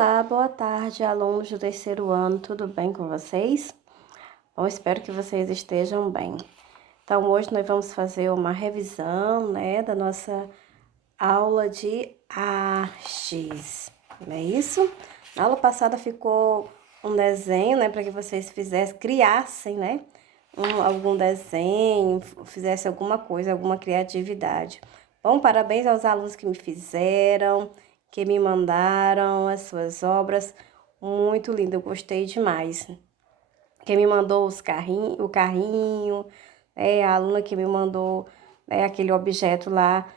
Olá, boa tarde, alunos do terceiro ano, tudo bem com vocês? Bom, espero que vocês estejam bem. Então, hoje nós vamos fazer uma revisão, da nossa aula de artes, não é isso? Na aula passada ficou um desenho, para que vocês criassem, algum desenho, fizessem alguma coisa, alguma criatividade. Bom, parabéns aos alunos que me fizeram, que me mandaram as suas obras, muito lindo, eu gostei demais. Quem me mandou o carrinho, a aluna que me mandou aquele objeto lá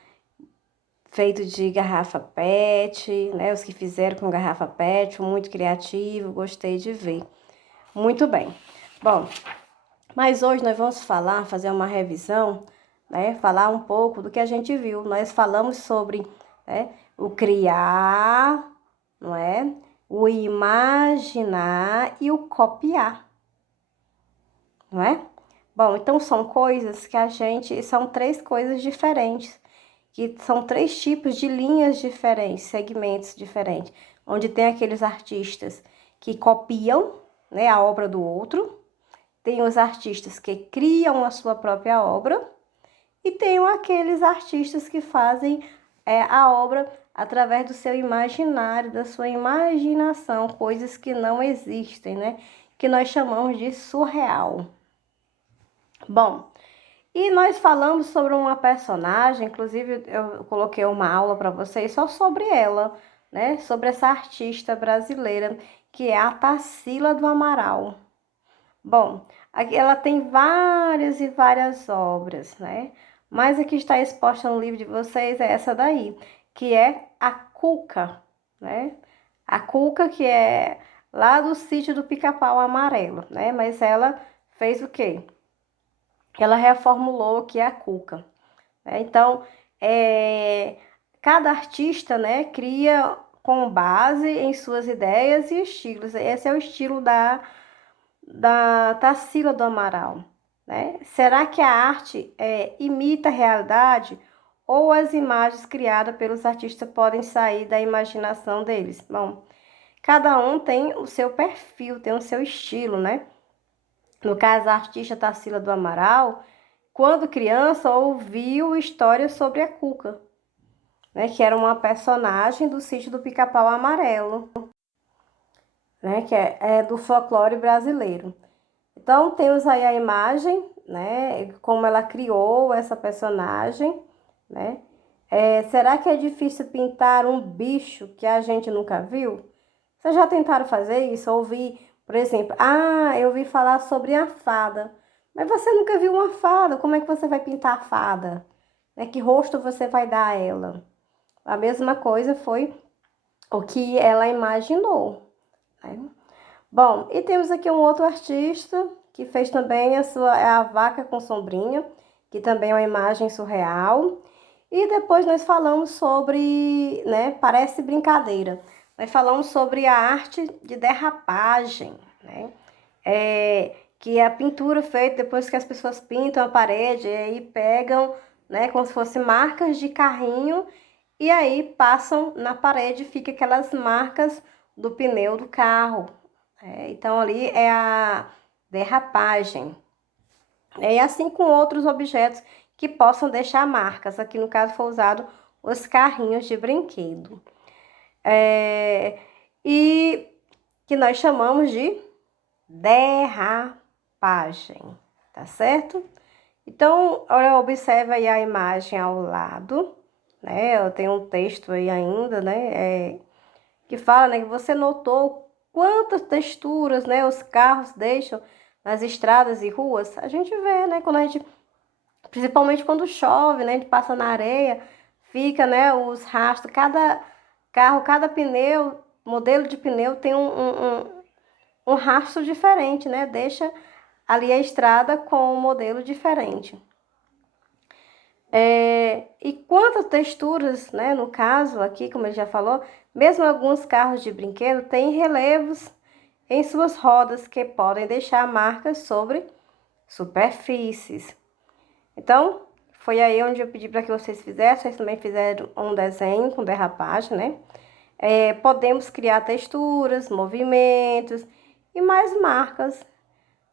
feito de garrafa PET, os que fizeram com garrafa PET, muito criativo, gostei de ver. Muito bem. Bom, mas hoje nós vamos fazer uma revisão, falar um pouco do que a gente viu. Nós falamos sobre o criar, não é? O imaginar e o copiar, não é? Bom, então são coisas que são três coisas diferentes, que são três tipos de linhas diferentes, segmentos diferentes, onde tem aqueles artistas que copiam, a obra do outro, tem os artistas que criam a sua própria obra e tem aqueles artistas que fazem a obra através do seu imaginário, da sua imaginação, coisas que não existem, que nós chamamos de surreal. Bom, e nós falamos sobre uma personagem, inclusive eu coloquei uma aula para vocês só sobre ela, sobre essa artista brasileira, que é a Tarsila do Amaral. Bom, ela tem várias e várias obras, mas a que está exposta no livro de vocês é essa daí, que é a Cuca, A Cuca, que é lá do sítio do Pica-Pau Amarelo, Mas ela fez o quê? Ela reformulou o que é a Cuca. Então, cada artista, cria com base em suas ideias e estilos. Esse é o estilo da Tarsila do Amaral. Será que a arte imita a realidade ou as imagens criadas pelos artistas podem sair da imaginação deles? Bom, cada um tem o seu perfil, tem o seu estilo, No caso, a artista Tarsila do Amaral, quando criança, ouviu histórias sobre a Cuca, que era uma personagem do sítio do Pica-Pau Amarelo, que é do folclore brasileiro. Então, temos aí a imagem, como ela criou essa personagem, será que é difícil pintar um bicho que a gente nunca viu? Vocês já tentaram fazer isso? Ouvir, por exemplo, eu ouvi falar sobre a fada. Mas você nunca viu uma fada, como é que você vai pintar a fada? Que rosto você vai dar a ela? A mesma coisa foi o que ela imaginou, Bom, e temos aqui um outro artista que fez também a vaca com sombrinha, que também é uma imagem surreal. E depois nós falamos sobre, parece brincadeira, nós falamos sobre a arte de derrapagem, que é a pintura feita depois que as pessoas pintam a parede e aí pegam, como se fossem marcas de carrinho e aí passam na parede, fica aquelas marcas do pneu do carro. Então, ali é a derrapagem. E assim com outros objetos que possam deixar marcas. Aqui, no caso, foi usado os carrinhos de brinquedo. E que nós chamamos de derrapagem, tá certo? Então, olha, observa aí a imagem ao lado, Eu tenho um texto aí ainda, que fala, que você notou quantas texturas, os carros deixam nas estradas e ruas. A gente vê, principalmente quando chove, a gente passa na areia, fica, os rastros, cada carro, cada pneu, modelo de pneu tem um rastro diferente, Deixa ali a estrada com um modelo diferente. E quantas texturas, no caso aqui, como ele já falou, mesmo alguns carros de brinquedo têm relevos em suas rodas que podem deixar marcas sobre superfícies. Então, foi aí onde eu pedi para que vocês fizessem. Vocês também fizeram um desenho com derrapagem, Podemos criar texturas, movimentos e mais marcas,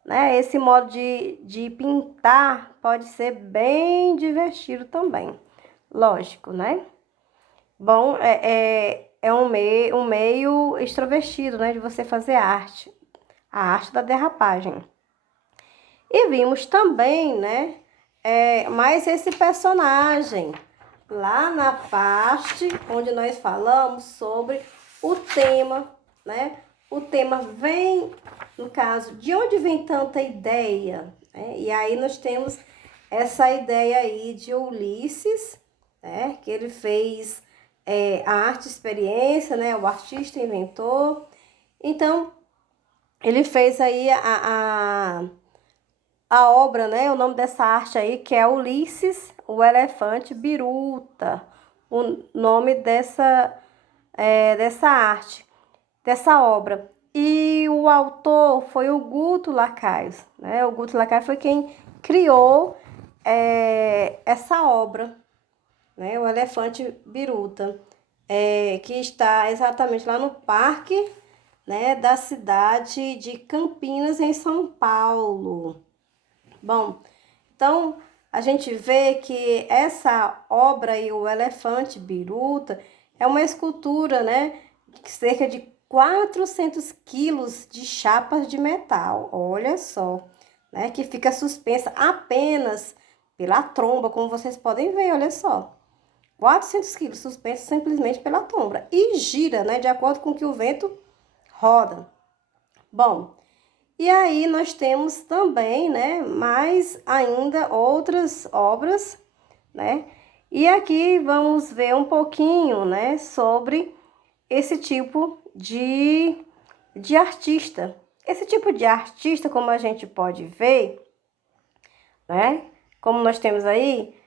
né? Esse modo de pintar pode ser bem divertido também, lógico, né? Bom, é um meio extrovertido, né, de você fazer arte, a arte da derrapagem. E vimos também, né, mais esse personagem lá na parte onde nós falamos sobre o tema, né? O tema vem, no caso, de onde vem tanta ideia, né? E aí nós temos essa ideia aí de Ulisses, né? Que ele fez a arte experiência, né? O artista inventor. Então, ele fez aí a obra, né? O nome dessa arte aí, que é Ulisses, o Elefante Biruta. O nome dessa arte, dessa obra. E o autor foi o Guto Lacaios, né? O Guto Lacaios foi quem criou essa obra, né? O Elefante Biruta, que está exatamente lá no parque, né, da cidade de Campinas, em São Paulo. Bom, então a gente vê que essa obra aí, o Elefante Biruta, é uma escultura, né, de cerca de 400 quilos de chapas de metal, olha só, né, que fica suspensa apenas pela tromba, como vocês podem ver, olha só. 400 quilos suspensa simplesmente pela tromba e gira, né, de acordo com que o vento roda. Bom, e aí nós temos também, né, mais ainda outras obras, né? E aqui vamos ver um pouquinho, né, sobre esse tipo de artista. Esse tipo de artista, como a gente pode ver, né, como nós temos aí,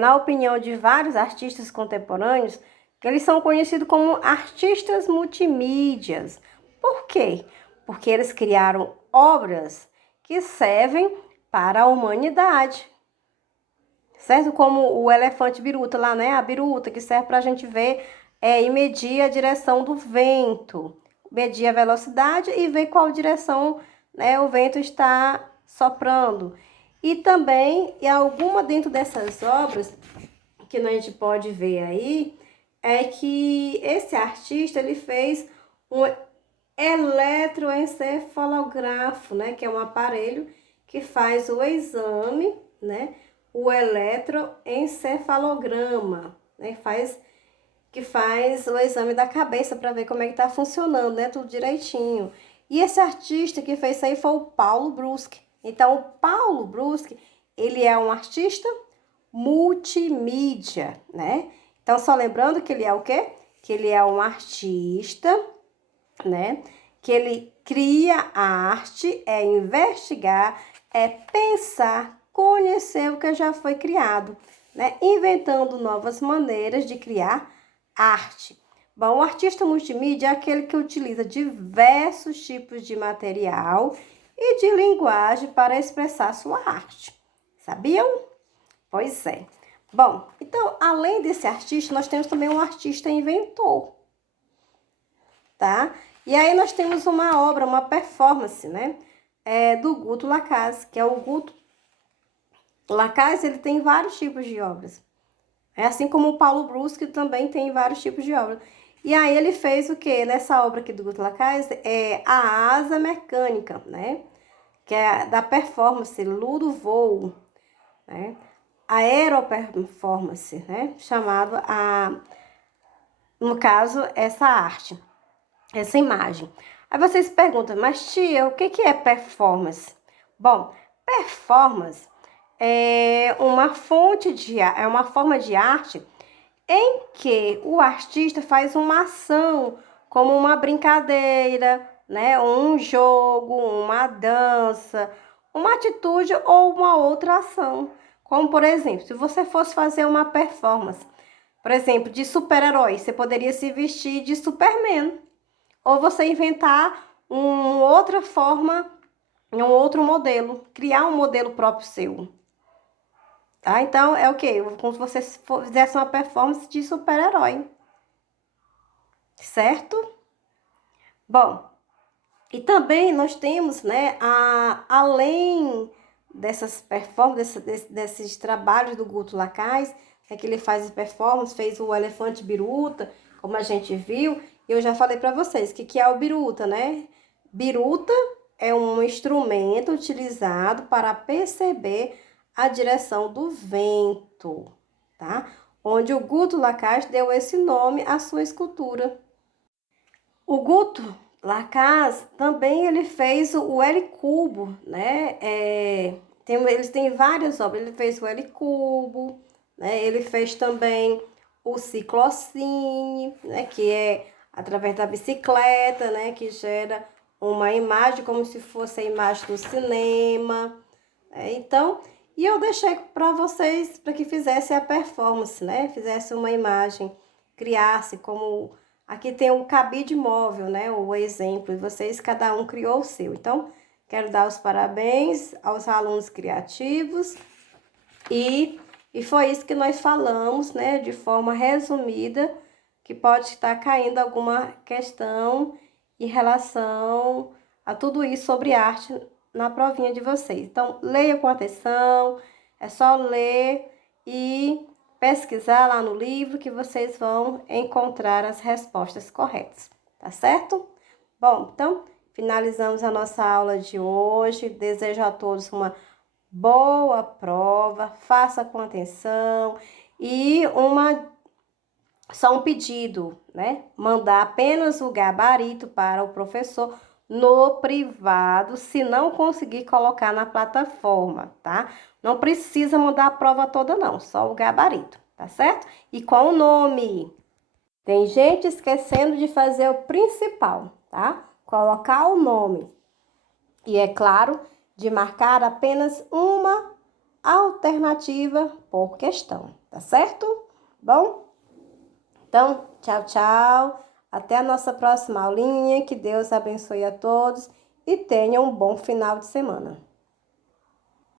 na opinião de vários artistas contemporâneos, que eles são conhecidos como artistas multimídias. Por quê? Porque eles criaram obras que servem para a humanidade, certo? Como o elefante biruta lá, né? A biruta, que serve para a gente ver e medir a direção do vento, medir a velocidade e ver qual direção, né, o vento está soprando. E também, e alguma dentro dessas obras que a gente pode ver aí, é que esse artista, ele fez um eletroencefalografo, né, que é um aparelho que faz o exame, né, o eletroencefalograma, né, que faz o exame da cabeça para ver como é que tá funcionando, né, tudo direitinho. E esse artista que fez isso aí foi o Paulo Brusque. Então, o Paulo Brusque, ele é um artista multimídia, né? Então, só lembrando que ele é o quê? Que ele é um artista, né? Que ele cria a arte, é investigar, é pensar, conhecer o que já foi criado, né? Inventando novas maneiras de criar arte. Bom, o artista multimídia é aquele que utiliza diversos tipos de material e de linguagem para expressar sua arte. Sabiam? Pois é. Bom, então, além desse artista, nós temos também um artista inventor, tá? E aí nós temos uma obra, uma performance, né? Do Guto Lacazzi, que é o Guto Lacazzi, ele tem vários tipos de obras. É assim como o Paulo Brusque também tem vários tipos de obras. E aí ele fez o quê? Nessa obra aqui do Guto Lacazzi, a asa mecânica, né? Que é da performance, Ludo Voo, né? Aeroperformance, né? Chamado no caso, essa arte, essa imagem. Aí vocês perguntam, mas tia, o que é performance? Bom, performance é uma é uma forma de arte em que o artista faz uma ação, como uma brincadeira, né? Um jogo, uma dança, uma atitude ou uma outra ação. Como, por exemplo, se você fosse fazer uma performance, por exemplo, de super-herói, você poderia se vestir de Superman. Ou você inventar uma outra forma, um outro modelo, criar um modelo próprio seu. Tá? Então, é o quê? Como se você fizesse uma performance de super-herói. certo? Bom, e também nós temos, né, além dessas performances, desses trabalhos do Guto Lacaz, que ele faz performance, fez o Elefante Biruta, como a gente viu, e eu já falei para vocês que é o biruta, né? Biruta é um instrumento utilizado para perceber a direção do vento, tá? Onde o Guto Lacaz deu esse nome à sua escultura. O Guto Lacaz também ele fez o L Cubo, né? Eles têm várias obras. Ele fez o L Cubo, né? Ele fez também o ciclocine, né? Que é através da bicicleta, né? Que gera uma imagem como se fosse a imagem do cinema. Então, e eu deixei para vocês para que fizessem a performance, né? Fizesse uma imagem, criasse como aqui tem o cabide móvel, né? O exemplo, e vocês cada um criou o seu. Então, quero dar os parabéns aos alunos criativos e foi isso que nós falamos, né? De forma resumida, que pode estar caindo alguma questão em relação a tudo isso sobre arte na provinha de vocês. Então, leia com atenção, é só ler e pesquisar lá no livro que vocês vão encontrar as respostas corretas, tá certo? Bom, então, finalizamos a nossa aula de hoje. Desejo a todos uma boa prova, faça com atenção e só um pedido, né? Mandar apenas o gabarito para o professor no privado, se não conseguir colocar na plataforma, tá? Não precisa mandar a prova toda não, só o gabarito, tá certo? E com o nome. Tem gente esquecendo de fazer o principal, tá? Colocar o nome. E é claro, de marcar apenas uma alternativa por questão, tá certo? Bom? Então, tchau, tchau. Até a nossa próxima aulinha. Que Deus abençoe a todos e tenham um bom final de semana.